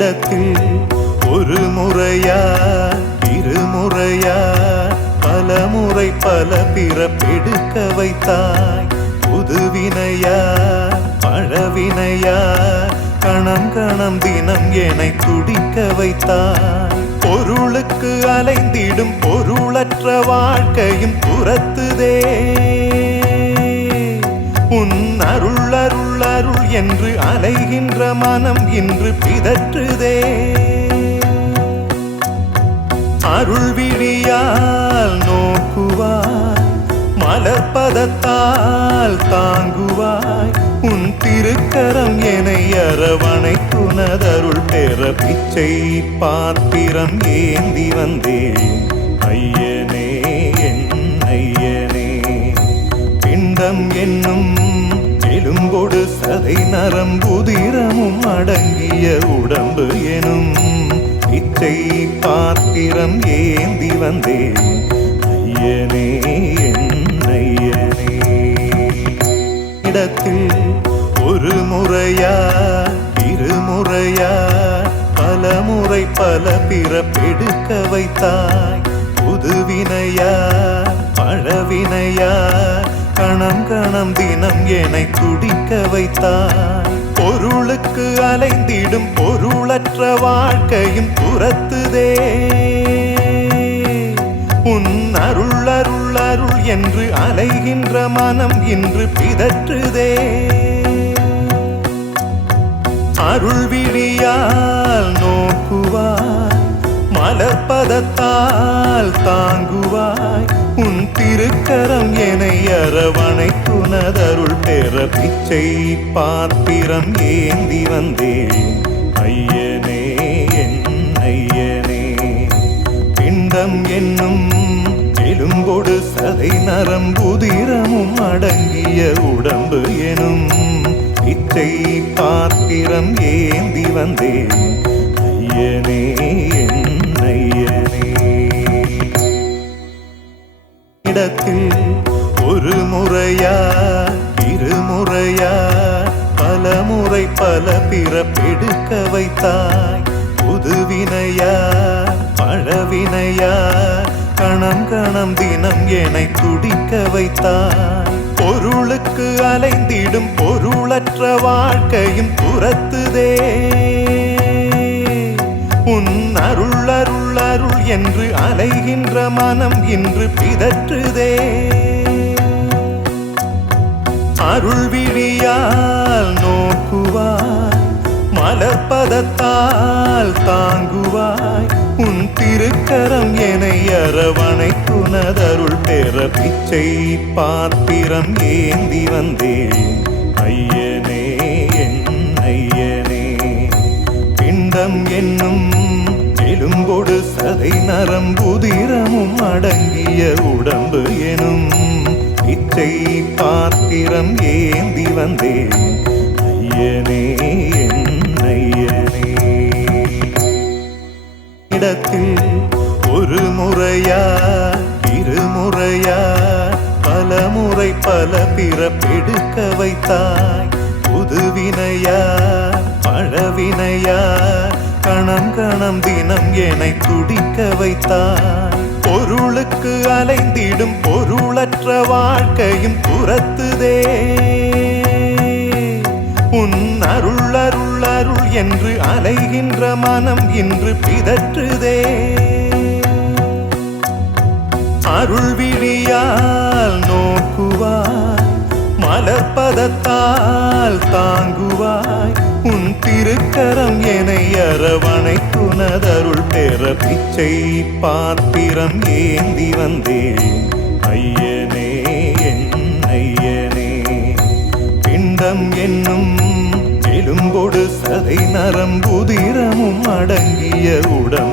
இடத்தில் ஒரு முறையா இருமுறையா பல முறை பல பிறப்பெடுக்க வைத்தாய். புதுவினையா பழவினையா கணம் கணம் தினம் என்னை துடிக்க வைத்தாய். பொருளுக்கு அலைந்திடும் பொருளற்ற வாழ்க்கையும் துரத்துதே. உன் அருள் அருள் அருள் என்று அலைகின்ற மனம் இன்று பிதற்றுதே. அருள் விழியால் நோக்குவாய், மலர்பதத்தால் தாங்குவாய். உன் திருக்கரம் என்னை அரவணைத்துனதருள் பெற பிச்சை பாத்திரம் ஏந்தி வந்தேன். ஐயனே என் ஐயனே, பிண்டம் என்னும் எலும்பொடு சதை நரம்புதிரமும் அடங்கிய உடம்பு எனும் பிச்சை பாத்திரம் ஏந்தி வந்தேன். ஐயனே என் ஐயனே. இடத்தில் ஒரு முறையா இருமுறையா பல முறை பல பிறப்பெடுக்க வைத்தாய். புதுவினையா பழவினையா கணம் கணம் தினம் என்னை துடிக்க வைத்தாய். பொருளுக்கு அலைந்திடும் பொருளற்ற வாழ்க்கையும் துரத்துதே. உன் அருள் அருள் அருள் என்று அலைகின்ற மனம் இன்று பிதற்றுதே. அருள் விழியால் நோக்குவாய், மலர்பதத்தால் தாங்குவாய். உன் திருக்கரம் என்னை அரவணைத்துனதருள் பெற பிச்சை பாத்திரம் ஏந்தி வந்தேன். ஐயனே என் ஐயனே, பிண்டம் என்னும் எலும்பொடு சதை நரம்புதிரமும் அடங்கிய உடம்பு எனும் பிச்சை பாத்திரம் ஏந்தி வந்தேன். ஐயனே என் ஐயனே. இடத்தில் ஒரு முறையா இருமுறையா பல முறை பல பிறப்பெடுக்க வைத்தாய். புதுவினையா பழவினையா கணம் கணம் தினம் என்னை துடிக்க வைத்தாய். பொருளுக்கு அலைந்திடும் பொருளற்ற வாழ்க்கையும் துரத்துதே. உன் அருள் அருள் அருள் என்று அலைகின்ற மனம் இன்று பிதற்றுதே. அருள் விழியால் நோக்குவாய், மலர்பதத்தால் தாங்குவாய். உன் திருக்கரம் என்னை அரவணைத்துனதருள் பெற பிச்சை பாத்திரம் ஏந்தி வந்தேன். ஐயனே என் ஐயனே, பிண்டம் என்னும் எலும்பொடு சதை நரம்புதிரமும் அடங்கிய உடம்பு எனும் பிச்சை பாத்திரம் ஏந்தி வந்தேன். ஐயனே என் ஐயனே. இடத்தில் ஒரு முறையா இருமுறையா பல முறை பல பிறப்பெடுக்க வைத்தாய். புதுவினையா பழவினையா கணம் கணம் தினம் என்னை துடிக்க வைத்தாய். பொருளுக்கு அலைந்திடும் பொருளற்ற வாழ்க்கையும் துரத்துதே. உன் அருள் அருள் அருள் என்று அலைகின்ற மனம் இன்று பிதற்றுதே. அருள் விழியால் நோக்குவாய், மலர்பதத்தால் தாங்குவாய். உன் திருக்கரம் என்னை அரவணைத்துனதருள் பெற பிச்சை பாத்திரம் ஏந்தி வந்தேன். ஐயனே என் ஐயனே, பிண்டம் என்னும் எலும்பொடு சதை நரம்புதிரமும் அடங்கிய உடம்பு